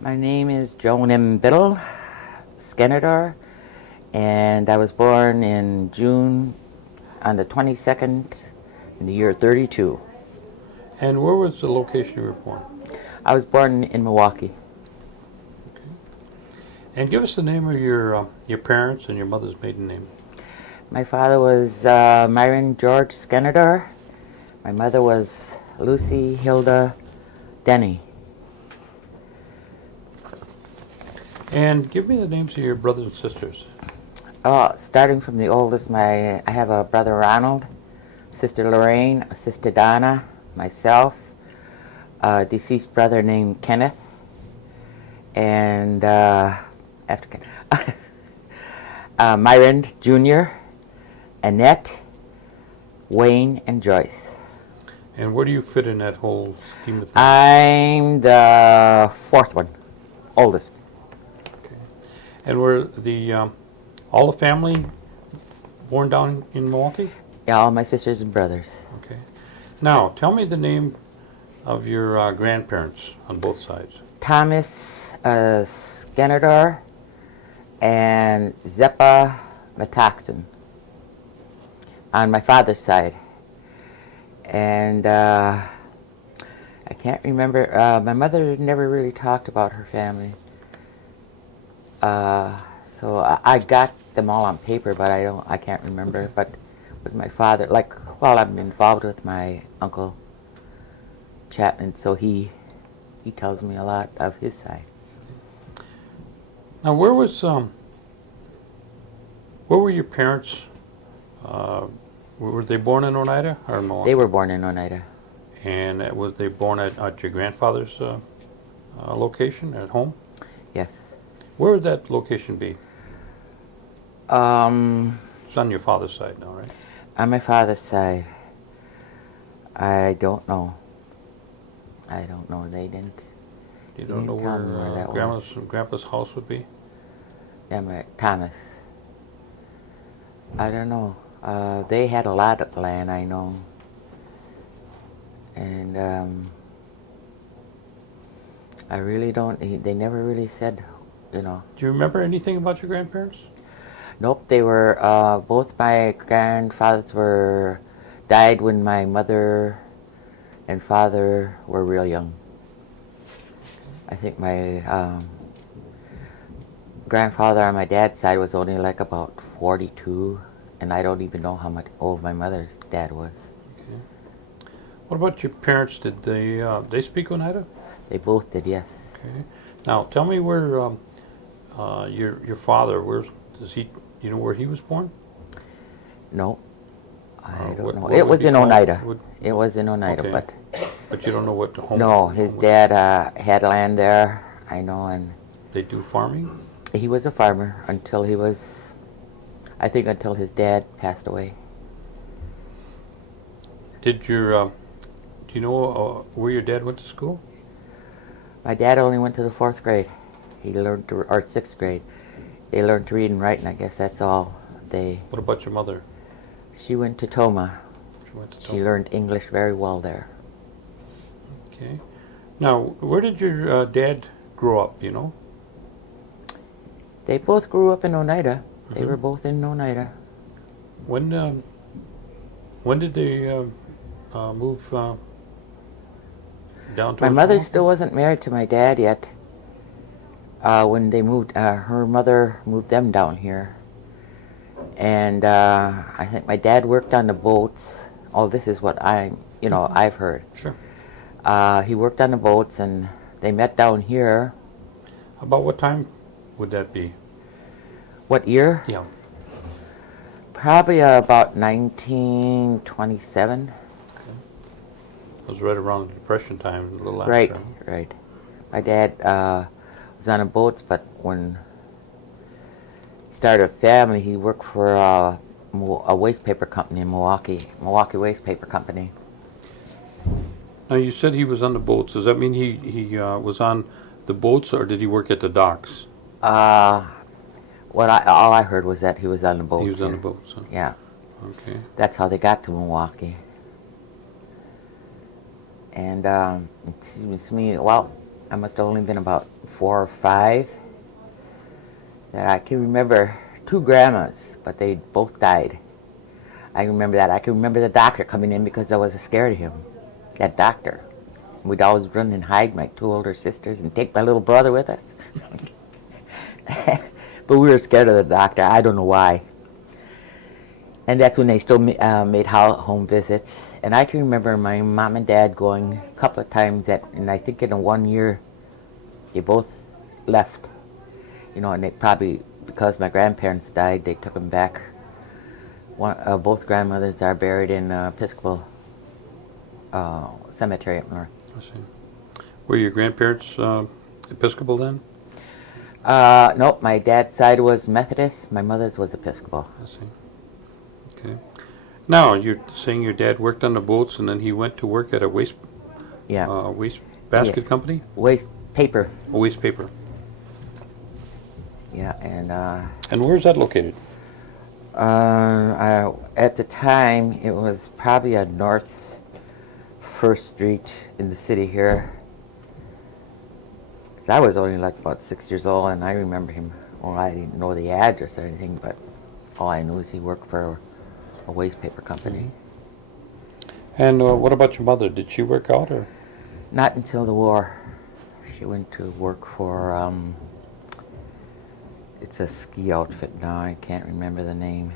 My name is Joan M. Biddle, Skenador, and I was born in June on the 22nd in the year 32. And where was the location you were born? I was born in Milwaukee. Okay. And give us the name of your parents and your mother's maiden name. My father was Myron George Skenador. My mother was Lucy Hilda Denny. And give me the names of your brothers and sisters. Oh, starting from the oldest, I have a brother Ronald, sister Lorraine, a sister Donna, myself, a deceased brother named Kenneth, and after Kenneth, Myron Jr., Annette, Wayne, and Joyce. And where do you fit in that whole scheme of things? I'm the fourth one, oldest. Okay. And were all the family born down in Milwaukee? Yeah, all my sisters and brothers. Okay. Now, tell me the name of your grandparents on both sides. Thomas Skenador and Zeppa Metaxen on my father's side. And I can't remember, my mother never really talked about her family. So I got them all on paper, but I can't remember. Okay. But it was my father, I'm involved with my uncle Chapman, so he tells me a lot of his side. Now, where were your parents? Were they born in Oneida or Milwaukee? They were born in Oneida. And was they born at your grandfather's location at home? Yes. Where would that location be? It's on your father's side now, right? On my father's side, I don't know. They didn't. You don't know tell me where where that grandma's and grandpa's house would be? Yeah, Thomas. I don't know. They had a lot of land, I know. And I really don't. They never really said, Do you remember anything about your grandparents? Nope, they were, both my grandfathers died when my mother and father were real young. I think my grandfather on my dad's side was only like about 42, and I don't even know how much old my mother's dad was. Okay. What about your parents? Did they speak Oneida? They both did, yes. Okay. Now, tell me where your father, you know where he was born? No, I don't know. what It would was be in called? Oneida. It was in Oneida, Okay. but But you don't know what the home... no, his dad had land there, I know, and They do farming? he was a farmer until his dad passed away. Do you know where your dad went to school? My dad only went to the 4th grade. He learned or 6th grade. They learned to read and write, and I guess that's all they... What about your mother? She went to Toma. She went to She Toma. learned English very well there. Okay. Now, where did your dad grow up, you know? They both grew up in Oneida. They Mhm. were both in Oneida. When did they move down to... My mother still wasn't married to my dad yet. When they moved, her mother moved them down here. And I think my dad worked on the boats. Oh, this is what I've heard. Sure. He worked on the boats, and they met down here. About what time would that be? What year? Yeah. Probably about 1927. It was right around the Depression time, a little after. Right, right. My dad was on the boats, but when he started a family, he worked for a waste paper company in Milwaukee Waste Paper Company. Now, you said he was on the boats. Does that mean he was on the boats, or did he work at the docks? All I heard was that he was on the boats. He was on the here. boats. Huh? Yeah. Okay. That's how they got to Milwaukee. And it seems to me, well, I must have only been about 4 or 5. That I can remember 2 grandmas, but they both died. I remember that. I can remember the doctor coming in because I was scared of him, that doctor. We'd always run and hide, my 2 older sisters, and take my little brother with us. But we were scared of the doctor. I don't know why. And that's when they still made home visits. And I can remember my mom and dad going a couple of times, and I think in a 1 year, they both left. You know, and they probably, because my grandparents died, they took them back. Both grandmothers are buried in Episcopal Cemetery up north. I see. Were your grandparents Episcopal then? Nope, my dad's side was Methodist, my mother's was Episcopal. I see. Okay. Now, you're saying your dad worked on the boats and then he went to work at a waste basket company? Waste paper. A waste paper. Yeah, and where's that located? at the time, it was probably on North 1st Street in the city here. 'Cause I was only like about 6 years old, and I remember him. Well, I didn't know the address or anything, but all I knew is he worked for a waste paper company. And what about your mother? Did she work out or? Not until the war. She went to work for, it's a ski outfit now, I can't remember the name.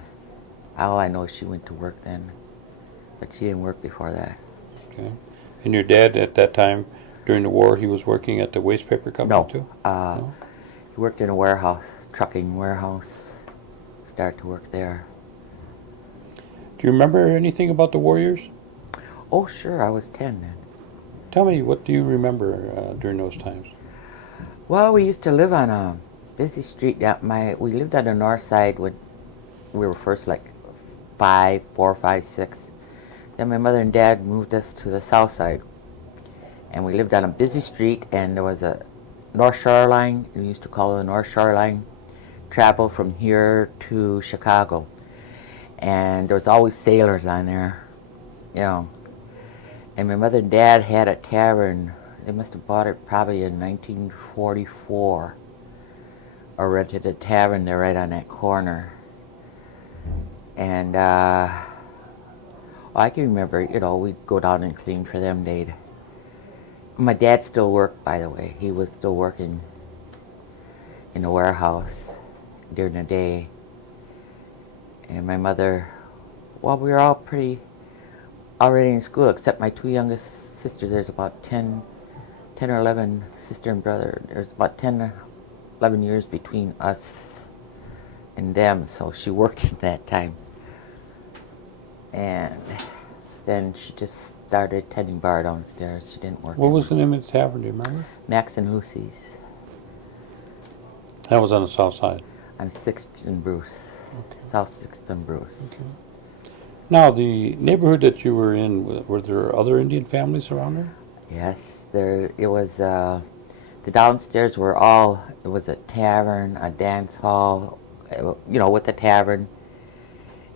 All I know is she went to work then, but she didn't work before that. Okay. And your dad at that time, during the war, he was working at the waste paper company too? No, he worked in a warehouse, trucking warehouse, started to work there. Do you remember anything about the war years? Oh, sure, I was 10 then. Tell me, what do you remember during those times? Well, we used to live on a busy street. We lived on the north side when we were first like 4, 5, 6. Then my mother and dad moved us to the south side. And we lived on a busy street, and there was a North Shore line. We used to call it the North Shore line. Travel from here to Chicago. And there was always sailors on there, you know. And my mother and dad had a tavern. They must have bought it probably in 1944, or rented a tavern there right on that corner. And I can remember, you know, we'd go down and clean for them. My dad still worked, by the way. He was still working in the warehouse during the day. And my mother, well, we were all pretty already in school, except my 2 youngest sisters. There's about 10 or 11, sister and brother. There's about 10 or 11 years between us and them, so she worked at that time. And then she just started tending bar downstairs. She didn't work. What was the name of the tavern, do you remember? Max and Lucy's. That was on the south side. On 6th and Bruce. Okay. South 6th and Bruce. Okay. Now, the neighborhood that you were in, were there other Indian families around there? Yes, it was, the downstairs it was a tavern, a dance hall, you know, with a tavern.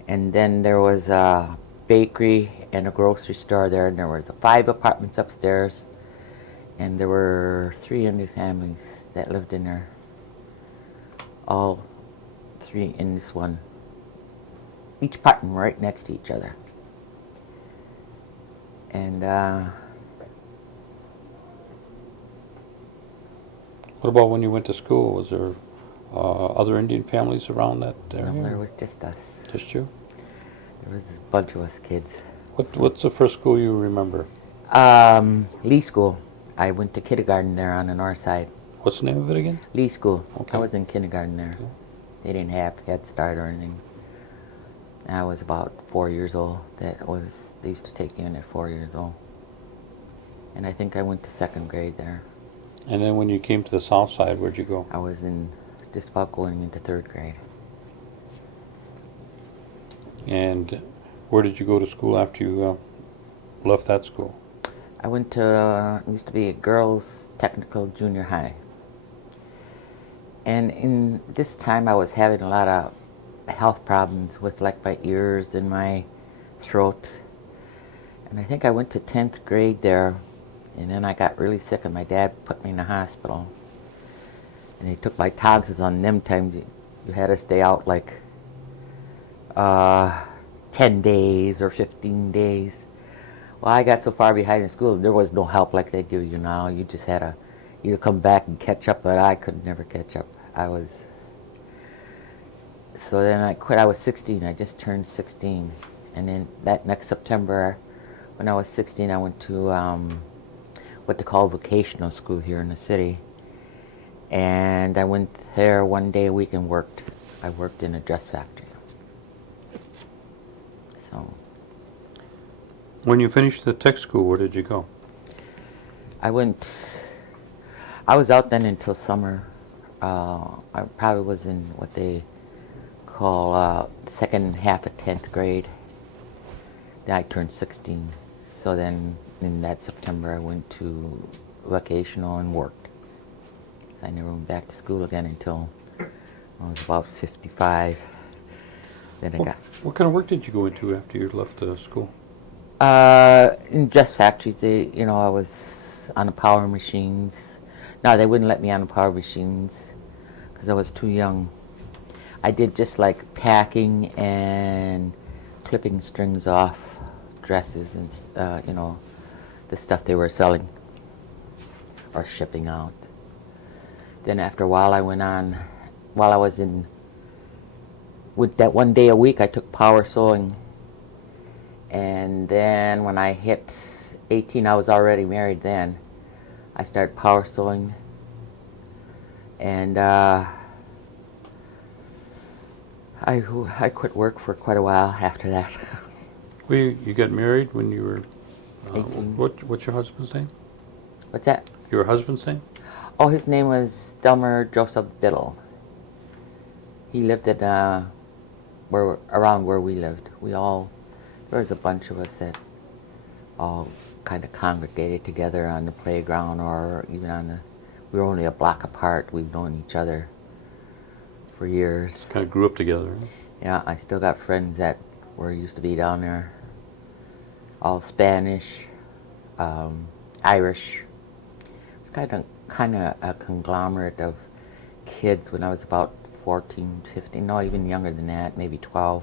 And then there was a bakery and a grocery store there, and there was 5 apartments upstairs. And there were 3 Indian families that lived in there. All 3 in this one. Each apartment right next to each other. And what about when you went to school? Was there other Indian families around that area? no, there was just us. Just you? There was a bunch of us kids. What's the first school you remember? Lee School. I went to kindergarten there on the north side. What's the name of it again? Lee School. Okay. I was in kindergarten there. Okay. They didn't have Head Start or anything. I was about 4 years old. They used to take me in at 4 years old. And I think I went to 2nd grade there. And then when you came to the south side, where'd you go? I was just about going into 3rd grade. And where did you go to school after you left that school? I went to, it used to be a girls' technical junior high. And in this time I was having a lot of health problems with like my ears and my throat. And I think I went to 10th grade there, And then I got really sick, and my dad put me in the hospital. And they took my tonsils on them times. You had to stay out like 10 days or 15 days. Well, I got so far behind in school, there was no help like they give you now. You just had to either come back and catch up, but I could never catch up. So then I quit. I was 16. I just turned 16. And then that next September, when I was 16, I went to what they call vocational school here in the city. And I went there one day a week and worked. I worked in a dress factory. So. When you finished the tech school, where did you go? I was out then until summer. I probably was in what they call second half of 10th grade. Then I turned 16. So then in that September I went to vocational and worked. So I never went back to school again until I was about 55. Then I got... What kind of work did you go into after you left school? In dress factories, I was on the power machines. No, they wouldn't let me on the power machines because I was too young. I did just like packing and clipping strings off dresses and, the stuff they were selling or shipping out. Then after a while while I was in, with that one day a week, I took power sewing. And then when I hit 18, I was already married then. I started power sewing. And I quit work for quite a while after that. Well, you got married when you were 18. What's your husband's name? What's that? Your husband's name? Oh, his name was Delmer Joseph Biddle. He lived at around where we lived. There was a bunch of us that all kind of congregated together on the playground, or even we were only a block apart. We've known each other for years. Kind of grew up together. Huh? Yeah, I still got friends that used to be down there. All Spanish, Irish. It's kind of a conglomerate of kids when I was about 14, 15, no, even younger than that, maybe 12.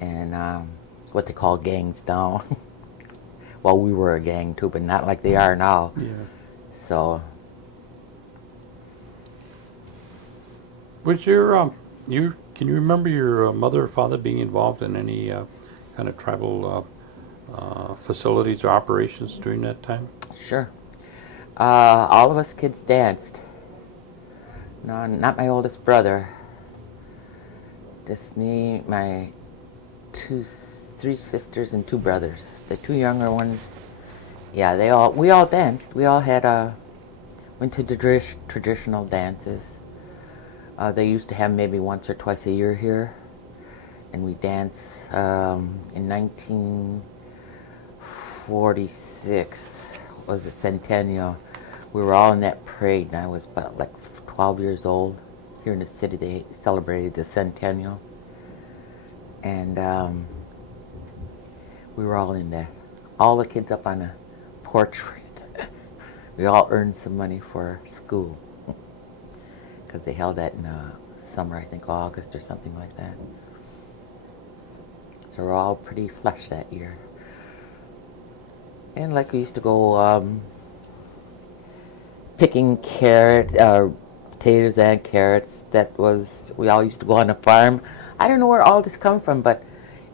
And what they call gangs now. Well, we were a gang too, but not like they are now. Yeah. So. Was your can you remember your mother or father being involved in any kind of tribal facilities or operations during that time? Sure. All of us kids danced. No, not my oldest brother. Just me, my three sisters and two brothers. The two younger ones, yeah, we all danced. We all had went to the traditional dances. They used to have maybe once or twice a year here, and we danced in 1946 was the centennial. We were all in that parade, and I was about like 12 years old. Here in the city, they celebrated the centennial, and we were all in there. All the kids up on the porch. We all earned some money for school because they held that in summer, I think August or something like that. So we're all pretty flush that year. And like we used to go picking potatoes and carrots. We all used to go on the farm. I don't know where all this come from, but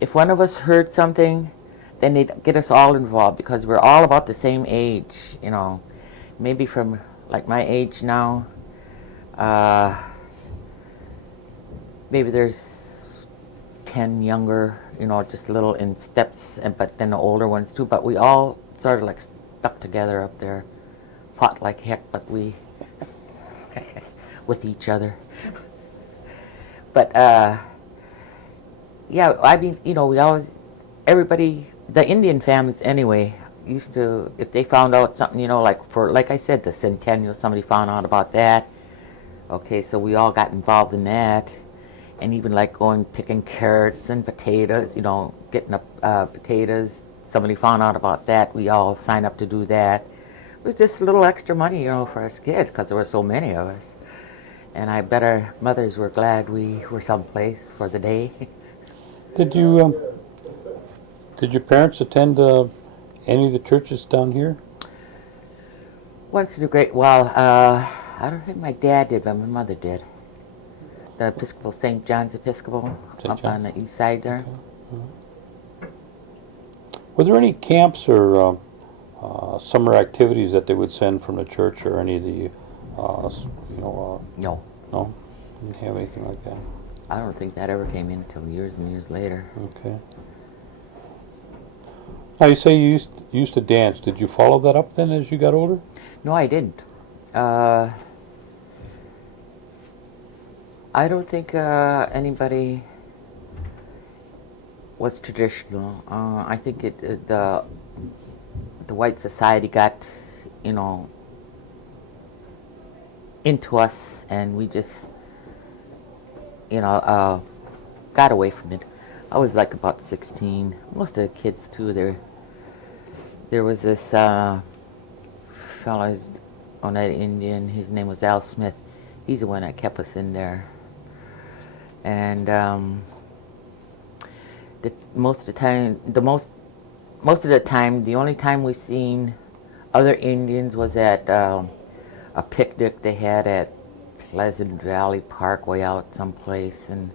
if one of us heard something, then they'd get us all involved because we're all about the same age, maybe from like my age now. Maybe there's 10 younger, just a little in steps, but then the older ones too. But we all sort of like stuck together up there, fought like heck, but we with each other. But yeah, I mean, everybody, the Indian families anyway, used to, if they found out something, like I said, the centennial, somebody found out about that. Okay, so we all got involved in that, and even like going picking carrots and potatoes, getting up potatoes, somebody found out about that, we all signed up to do that. It was just a little extra money, for us kids because there were so many of us. And I bet our mothers were glad we were someplace for the day. Did your parents attend any of the churches down here? Once in a great while, I don't think my dad did, but my mother did. The Episcopal, St. John's Episcopal, St. up on John's. the east side there. Okay. Were there any camps or summer activities that they would send from the church, or any of the, No, no? Didn't have anything like that. I don't think that ever came in until years and years later. Okay. Now you say you used to dance. Did you follow that up then as you got older? No, I didn't. I don't think anybody was traditional. I think the white society got, into us, and we just, got away from it. I was like about 16. Most of the kids too. There was this fellow, Oneida Indian. His name was Al Smith. He's the one that kept us in there. And most of the time, the only time we seen other Indians was at a picnic they had at Pleasant Valley Park, way out someplace, and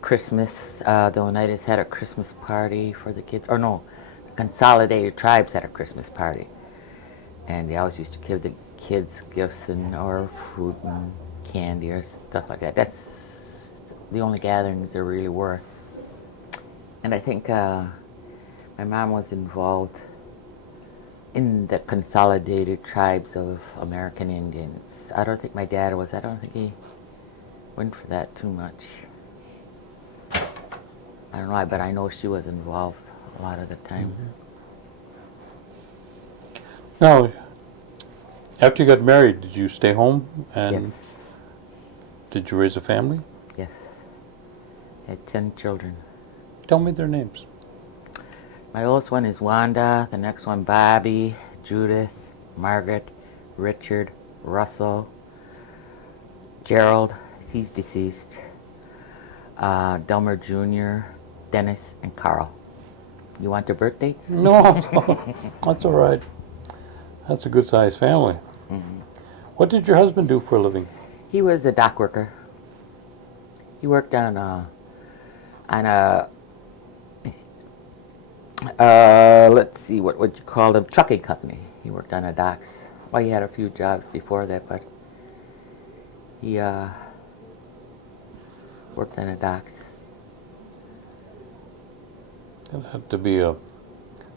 Christmas. The Oneidas had a Christmas party for the kids, or no, the Consolidated Tribes had a Christmas party, and they always used to give the kids gifts or fruit and candy or stuff like that. That's the only gatherings there really were. And I think my mom was involved in the Consolidated Tribes of American Indians. I don't think my dad was. I don't think he went for that too much. I don't know, but I know she was involved a lot of the time. Mm-hmm. Now, after you got married, did you stay home and Yes. did you raise a family? Yes. Had 10 children. Tell me their names. My oldest one is Wanda, the next one Bobby, Judith, Margaret, Richard, Russell, Gerald, he's deceased, Delmer Jr., Dennis, and Carl. You want their birth dates? No, that's all right. That's a good-sized family. Mm-hmm. What did your husband do for a living? He was a dock worker. He worked on a let's see, what would you call them? Trucking company. He worked on the docks. Well, he had a few jobs before that, but he worked on the docks. It had to be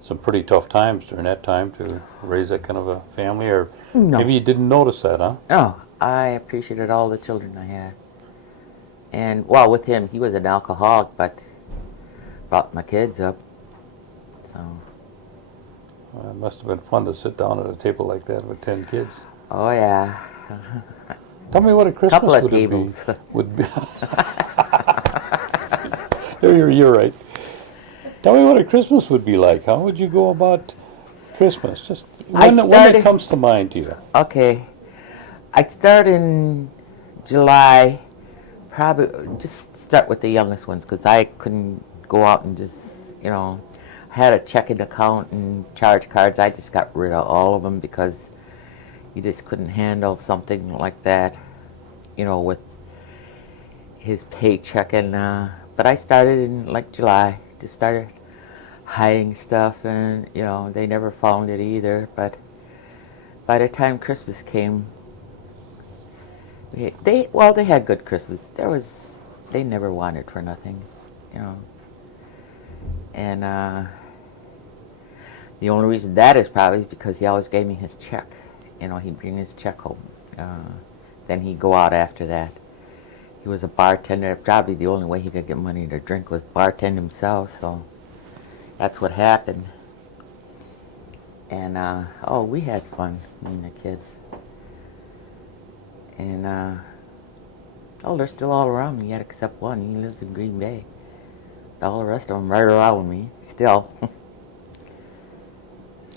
some pretty tough times during that time to raise that kind of a family, or No. maybe you didn't notice that, huh? No, I appreciated all the children I had. And, well, with him, he was an alcoholic, but brought my kids up. So. It must have been fun to sit down at a table like that with 10 kids. Oh, yeah. Tell me what a Christmas Couple of would tables. would be. You're right. Tell me what a Christmas would be like. How would you go about Christmas? Just when it comes to mind to you. Okay. I start in July, probably just start with the youngest ones, because I couldn't go out and just, had a checking account and charge cards. I just got rid of all of them because you just couldn't handle something like that, with his paycheck. And but I started in like July, just started hiding stuff, and they never found it either. But by the time Christmas came, they had good Christmas. They never wanted for nothing, and the only reason that is probably because he always gave me his check. He'd bring his check home. Then he'd go out after that. He was a bartender. Probably the only way he could get money to drink was bartend himself, so that's what happened. And, we had fun, me and the kids. And, they're still all around me yet except one. He lives in Green Bay. All the rest of them right around me, still.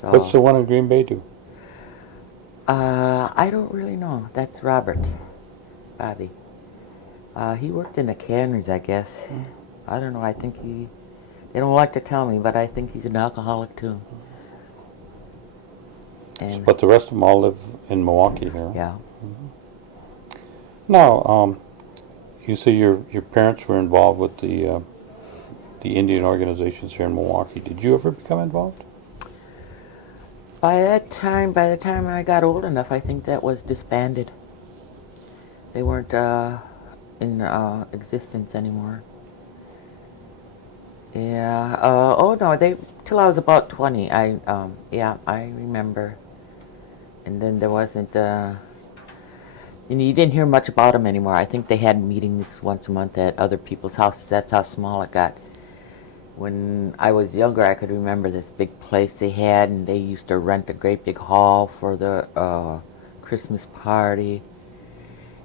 So What's the one in Green Bay do? I don't really know. That's Robert, Bobby. He worked in the canneries, I guess. I don't know. I think they don't like to tell me, but I think he's an alcoholic too. And But the rest of them all live in Milwaukee here. yeah. Now, you say your parents were involved with the Indian organizations here in Milwaukee. Did you ever become involved? By the time I got old enough, I think that was disbanded. They weren't in existence anymore. Yeah. Oh no, till I was about 20. I remember. And then there wasn't. You didn't hear much about them anymore. I think they had meetings once a month at other people's houses. That's how small it got. When I was younger, I could remember this big place they had, and they used to rent a great big hall for the Christmas party.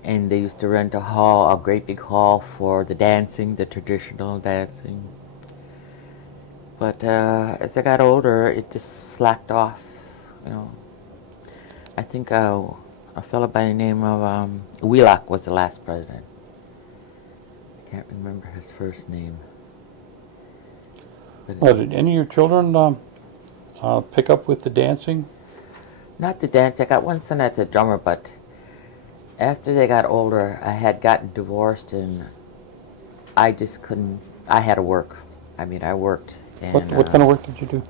And they used to rent a great big hall for the dancing, the traditional dancing. But as I got older, it just slacked off, you know. I think a fellow by the name of Wheelock was the last president. I can't remember his first name. Well, did any of your children pick up with the dancing? Not the dance. I got one son that's a drummer, but after they got older, I had gotten divorced, and I just couldn't. I had to work. I mean, I worked. And, What kind of work did you do?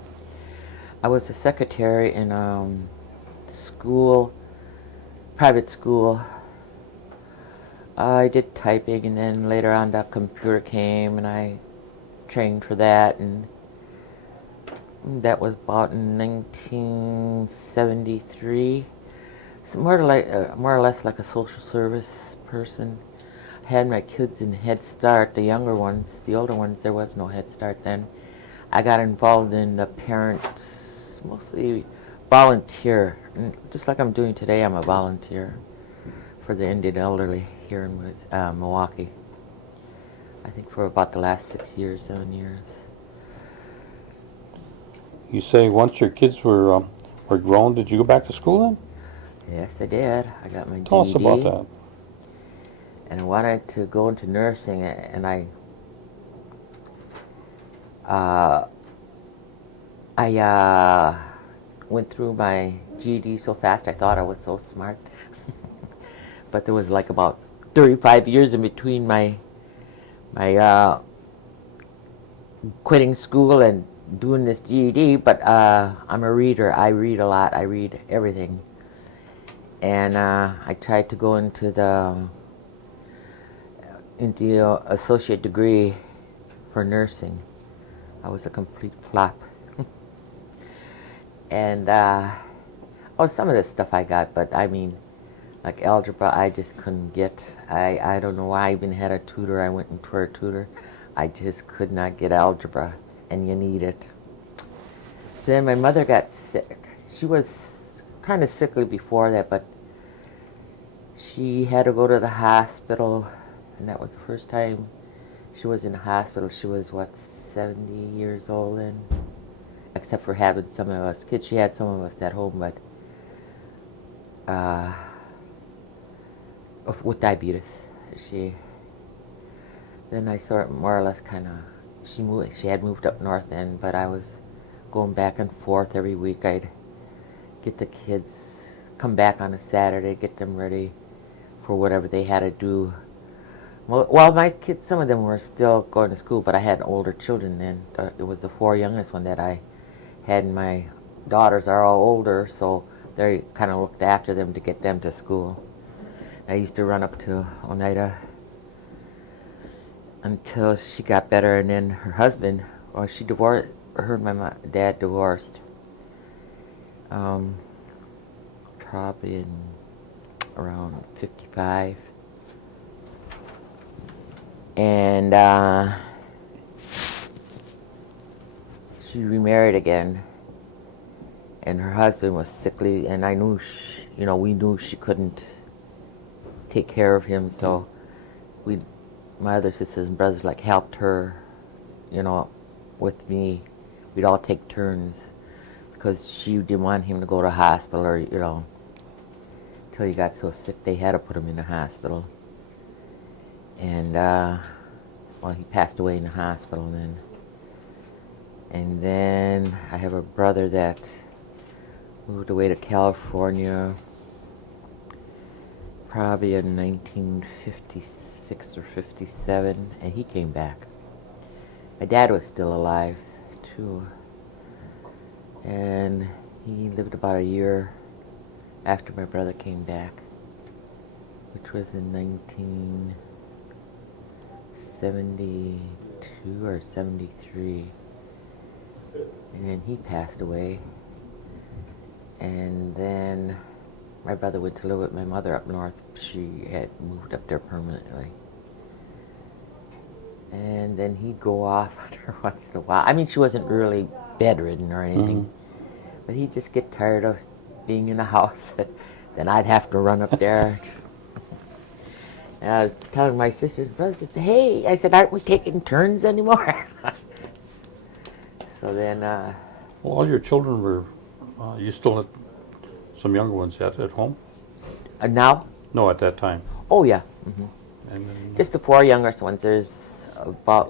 I was a secretary in school, private school. I did typing, and then later on the computer came, and I trained for that, and that was about in 1973. So more or less like a social service person. I had my kids in Head Start, the younger ones. The older ones, there was no Head Start then. I got involved in the parents, mostly volunteer. And just like I'm doing today, I'm a volunteer for the Indian elderly here in Milwaukee. I think for about the last 7 years. You say once your kids were grown, did you go back to school then? Yes, I did. I got my GED. Tell us about that. And I wanted to go into nursing, and I went through my GED so fast I thought I was so smart. But there was like about 35 years in between my quitting school and doing this GED, but I'm a reader. I read a lot. I read everything. And I tried to go into the associate degree for nursing. I was a complete flop. And some of the stuff I got, but I mean, like algebra, I just couldn't get. I don't know why I even had a tutor. I went for a tutor. I just could not get algebra, and you need it. So then my mother got sick. She was kind of sickly before that, but she had to go to the hospital, and that was the first time she was in the hospital. She was, 70 years old then? Except for having some of us kids. She had some of us at home, but with diabetes. Then I sort of more or less kind of, she had moved up north then, but I was going back and forth every week. I'd get the kids, come back on a Saturday, get them ready for whatever they had to do. Well, my kids, some of them were still going to school, but I had older children then. It was the 4 youngest one that I had, and my daughters are all older, so they kind of looked after them to get them to school. I used to run up to Oneida until she got better, and then her husband, she divorced, her and my dad divorced. Probably in around 55. And she remarried again, and her husband was sickly, and I knew, we knew she couldn't take care of him, so my other sisters and brothers helped her, with me. We'd all take turns. because she didn't want him to go to hospital or, till he got so sick they had to put him in the hospital. And, he passed away in the hospital then. And then I have a brother that moved away to California probably in 1956 or 57, and he came back. My dad was still alive, too. And he lived about a year after my brother came back, which was in 1972 or 73. And then he passed away. And then my brother went to live with my mother up north. She had moved up there permanently. And then he'd go off on her once in a while. I mean, she wasn't really bedridden or anything, but he'd just get tired of being in the house. Then I'd have to run up there. And I was telling my sisters and brothers, I'd say, hey, I said, aren't we taking turns anymore? So then... Well, all your children were, you still had some younger ones yet at home? Now? No, at that time. Oh, yeah. Mm-hmm. And then, Just the 4 youngest ones. There's about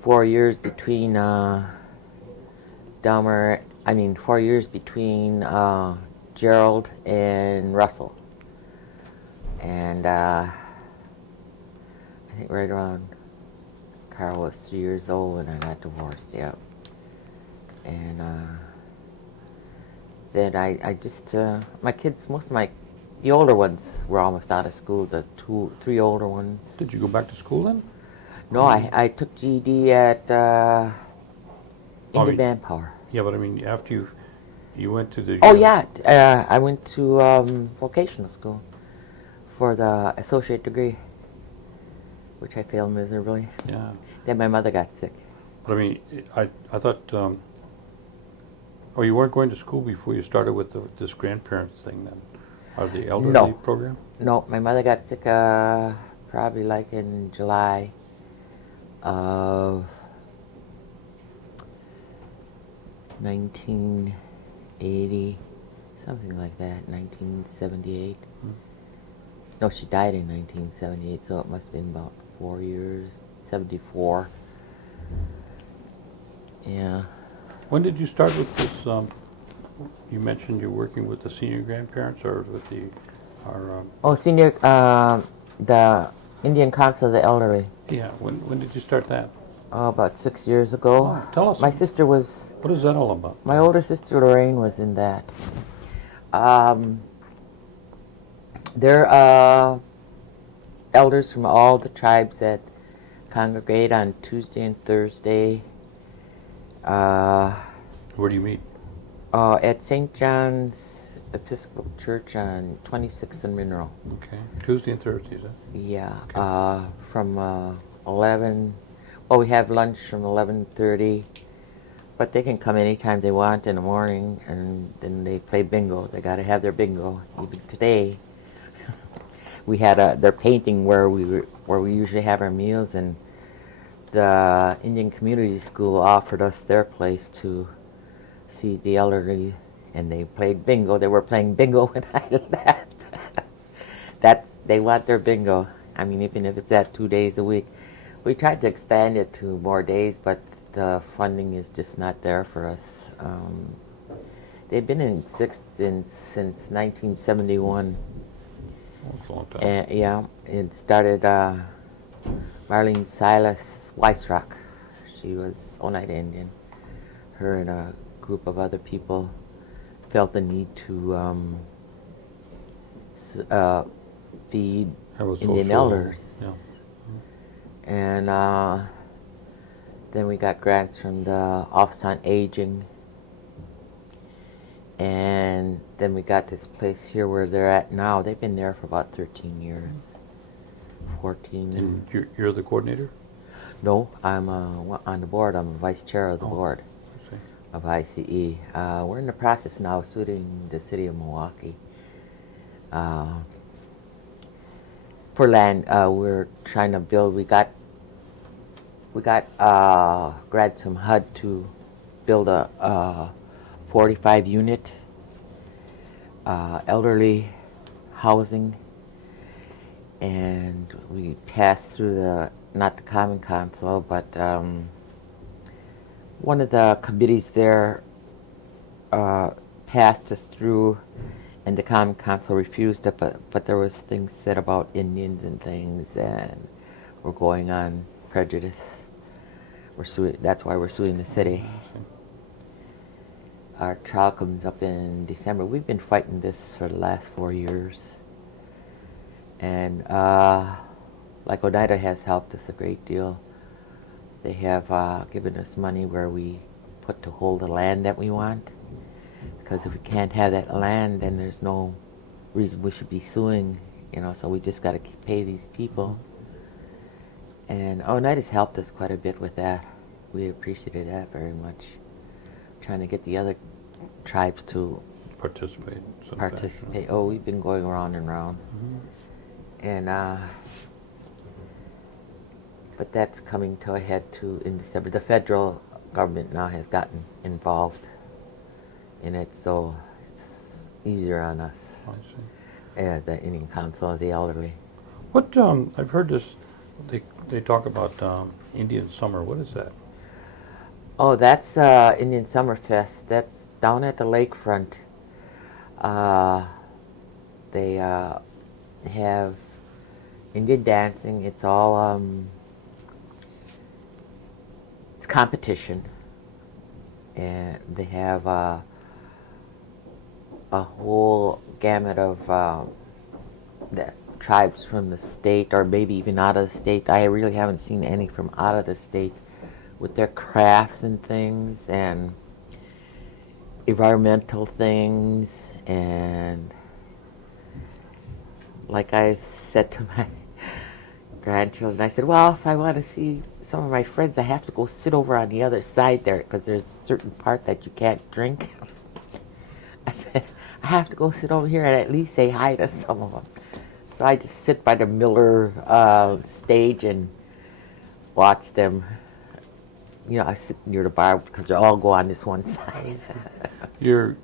4 years between 4 years between Gerald and Russell. And I think right around Carl was 3 years old when I got divorced, yeah. And then I just, my kids, the older ones were almost out of school, the 3 older ones. did you go back to school then? No, I took GED at Indian Manpower. Yeah, but I mean, after you went to the... Oh, yeah, I went to vocational school for the associate degree, which I failed miserably. Yeah. Then my mother got sick. But I mean, I thought, you weren't going to school before you started with this grandparents thing then? Or the elderly program? No, my mother got sick probably in July of 1980, something like that, 1978. No, she died in 1978, so it must have been about 4 years, 74. Yeah. When did you start with this, you mentioned you're working with the senior grandparents or with Senior, the Indian Council of the Elderly. Yeah, when did you start that? About 6 years ago. Oh, tell us. My sister was... What is that all about? My older sister Lorraine was in that. They're elders from all the tribes that congregate on Tuesday and Thursday. Where do you meet? At St. John's Episcopal Church on 26th and Mineral. Okay. Tuesday and Thursday, is it? Yeah. Okay. From 11... Well, we have lunch from 11:30, but they can come anytime they want in the morning, and then they play bingo. They got to have their bingo. Even today, we had their painting where we usually have our meals, and the Indian Community School offered us their place to feed the elderly, and they played bingo. They were playing bingo when I left. They want their bingo. I mean, even if it's 2 days a week. We tried to expand it to more days, but the funding is just not there for us. They've been in since 1971. That's a long time. And, yeah, it started Marlene Silas Weissrock. She was Oneida Indian. Her and a group of other people felt the need to feed Indian elders. Yeah. And then we got grants from the Office on Aging. And then we got this place here where they're at now. They've been there for about 13 years, 14. And you're the coordinator? No, I'm on the board. I'm vice chair of the board I see. of ICE. We're in the process now of suing the city of Milwaukee. For land, we're trying to build. We got grants from HUD to build a 45 unit elderly housing, and we passed through not the Common Council, but one of the committees there passed us through, and the Common Council refused it, but there was things said about Indians and things, and we're going on prejudice. That's why we're suing the city. Our trial comes up in December. We've been fighting this for the last 4 years. And like Oneida has helped us a great deal. They have given us money where we put to hold the land that we want. Because if we can't have that land, then there's no reason we should be suing, so we just got to pay these people. And Oneida's helped us quite a bit with that. We appreciated that very much. Trying to get the other tribes to participate. Oh, we've been going round and round. And but that's coming to a head too in December. The federal government now has gotten involved in it, so it's easier on us. I see. The Indian Council of the Elderly. What I've heard this. They talk about Indian Summer. What is that? Oh, that's Indian Summerfest. That's down at the lakefront. They have Indian dancing. It's all it's competition, and they have a whole gamut of the tribes from the state, or maybe even out of the state. I really haven't seen any from out of the state, with their crafts and things, and environmental things, and like I said to my grandchildren, I said, well, if I want to see some of my friends, I have to go sit over on the other side there, because there's a certain part that you can't drink. I said, I have to go sit over here and at least say hi to some of them. So I just sit by the Miller stage and watch them. I sit near the bar because they all go on this one side. The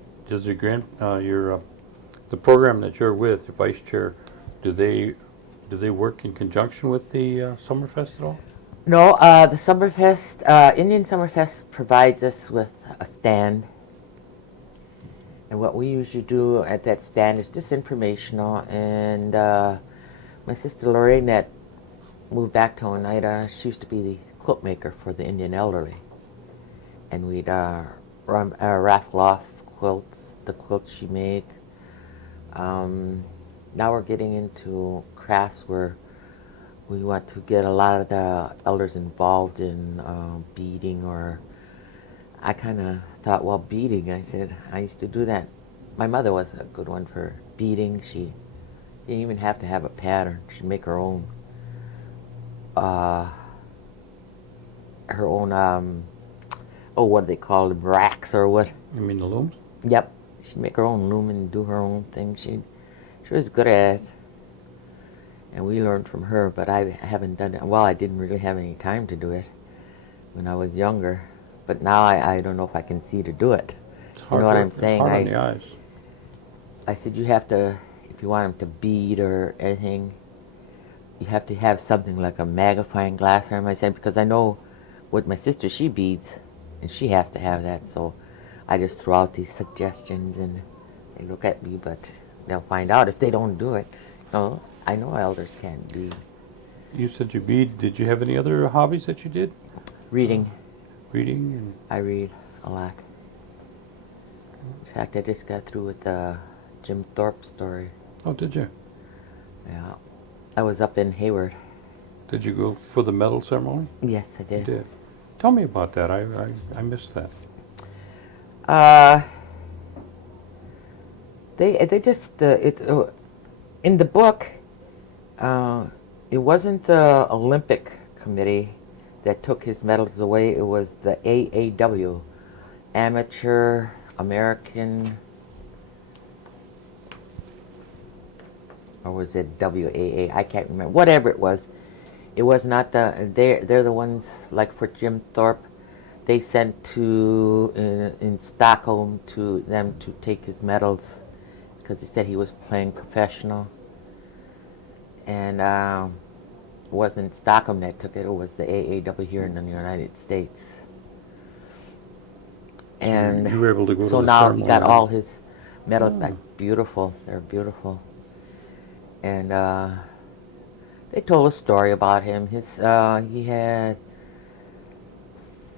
program that you're with, your vice chair, do they work in conjunction with the Summerfest at all? No, the Summerfest, Indian Summerfest provides us with a stand. And what we usually do at that stand is just informational. And my sister Lorraine that moved back to Oneida, she used to be the quilt maker for the Indian elderly. And we'd raffle off quilts, the quilts she made. Now we're getting into crafts where we want to get a lot of the elders involved in beading, or I kind of thought, well, beading, I said, I used to do that. My mother was a good one for beading. She didn't even have to have a pattern. She'd make her own what do they call them, racks or what? You mean the looms? Yep. She'd make her own loom and do her own thing. She was good at it. And we learned from her, but I haven't done it. Well, I didn't really have any time to do it when I was younger. But now I don't know if I can see to do it. It's You hard know what to- I'm saying? It's hard on the eyes. I said you have to, if you want them to bead or anything, you have to have something like a magnifying glass on. I said, because I know with my sister, she beads, and she has to have that. So I just throw out these suggestions, and they look at me, but they'll find out if they don't do it. So I know elders can't bead. You said you bead. Did you have any other hobbies that you did? Reading. Reading and I read a lot. In fact, I just got through with the Jim Thorpe story. oh, did you? Yeah. I was up in Hayward. Did you go for the medal ceremony? Yes, I You did. did. Tell me about that. I missed that. They just in the book. It wasn't the Olympic Committee that took his medals away. It was the AAW, Amateur American, or was it WAA? I can't remember. Whatever it was not the. They're the ones, like for Jim Thorpe, they sent to in Stockholm to them to take his medals because he said he was playing professional. And it wasn't Stockholm that took it; it was the AAW here in the United States. And you were able to go so to the now he ceremony. got all his medals back. Beautiful, they're beautiful. And they told a story about him. He had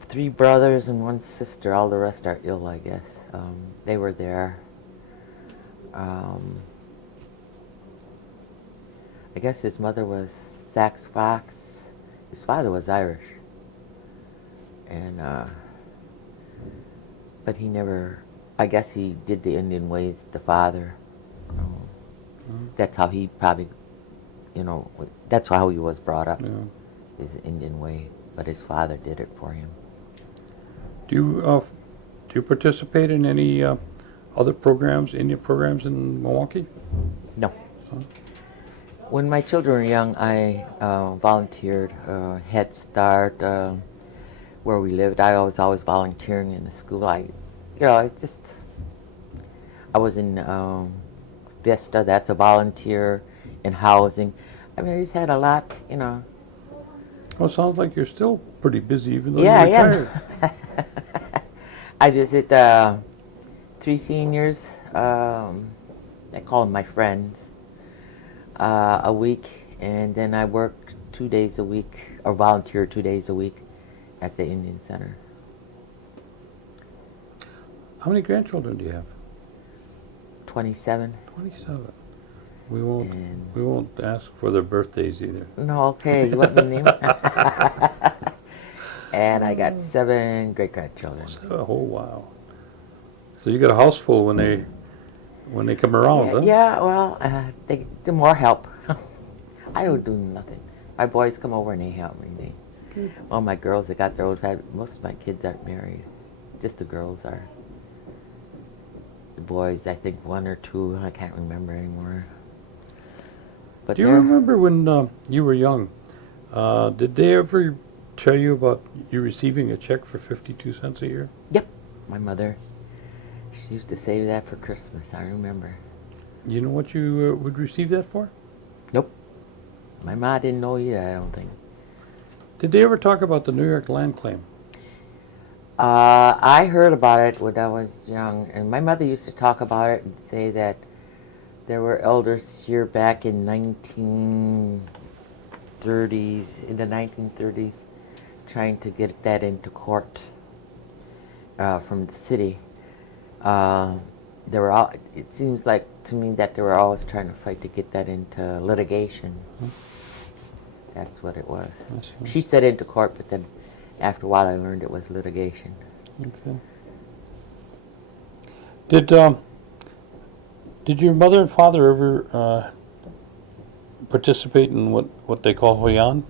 3 brothers and 1 sister. All the rest are ill, I guess. They were there. I guess his mother was Sax Fox. His father was Irish. And but he never, I guess he did the Indian ways, the father. That's how he probably, that's how he was brought up, is the Indian way. But his father did it for him. Do you participate in any other programs, Indian programs in Milwaukee? No. When my children were young, I volunteered Head Start, where we lived. I was always volunteering in the school. I was in Vista. That's a volunteer in housing. I mean, I just had a lot, Well, it sounds like you're still pretty busy, even though Yeah, you're retired. I am. I visit 3 seniors. I call them my friends. A week, and then I work 2 days a week, or volunteer 2 days a week at the Indian Center. How many grandchildren do you have? 27. 27. We And- won't ask for their birthdays either. No, okay, you want me to name it? And I got 7 great-grandchildren. Oh, wow. So you got a house full when they come around, huh? Yeah, well, they do more help. I don't do nothing. My boys come over and they help me. All my girls, they got their own family. Most of my kids aren't married. Just the girls are. The boys, I think 1 or 2, I can't remember anymore. But Do you remember when you were young, did they ever tell you about you receiving a check for 52 cents a year? Yep, my mother. She used to save that for Christmas, I remember. You know what you would receive that for? Nope. My ma didn't know either, I don't think. Did they ever talk about the New York land claim? I heard about it when I was young, and my mother used to talk about it and say that there were elders here back in 1930s, trying to get that into court from the city. It seems like to me that they were always trying to fight to get that into litigation. That's what it was. She said into court, but then after a while I learned it was litigation. Okay. Did your mother and father ever participate in what they call Hoyan?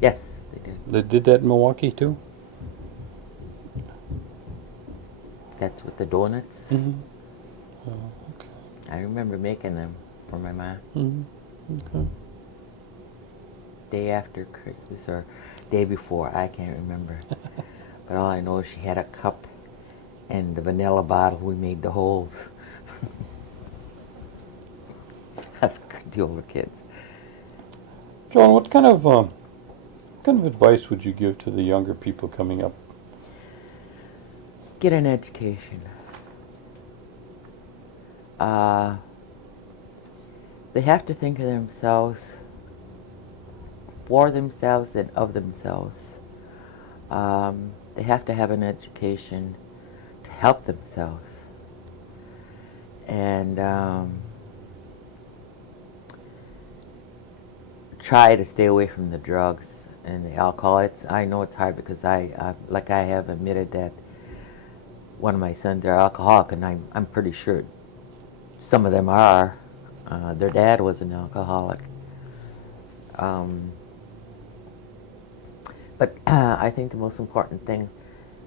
Yes, they did. They did that in Milwaukee too? That's with the donuts. Mm-hmm. Oh, okay. I remember making them for my mom. Mm-hmm. Okay. Day after Christmas or day before, I can't remember. But all I know is she had a cup and the vanilla bottle. We made the holes. That's the older kids. John, what kind of advice would you give to the younger people coming up? Get an education. They have to think of themselves, for themselves and of themselves. They have to have an education to help themselves. And try to stay away from the drugs and the alcohol. I know it's hard because I have admitted that one of my sons are alcoholic, and I'm pretty sure some of them are. Their dad was an alcoholic. But I think the most important thing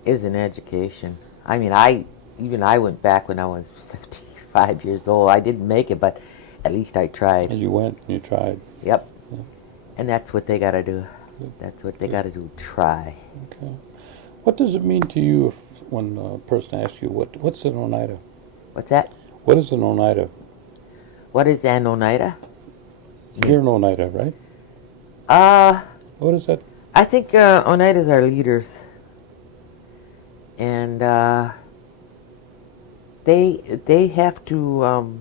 is an education. I mean, I went back when I was 55 years old. I didn't make it, but at least I tried. And you went, you tried. Yep. Yeah. And that's what they got to do. Good. That's what they got to do, try. Okay. What does it mean to you when a person asks you, what's an Oneida? What's that? What is an Oneida? What is an Oneida? You're an Oneida, right? Uh, What is that? I think Oneidas are leaders. And they have to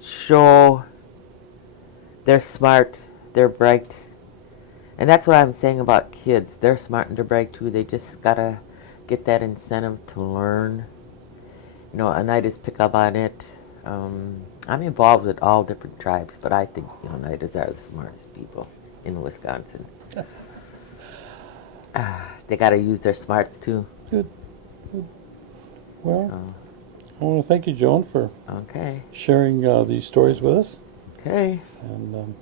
show they're smart, they're bright. And that's what I'm saying about kids. They're smart and they're bright too. They just gotta get that incentive to learn. You know, Oneidas pick up on it. I'm involved with all different tribes, but I think Oneidas are the smartest people in Wisconsin. They gotta use their smarts too. Good. Well, I want to thank you, Joan, for Okay. sharing these stories with us. Okay. And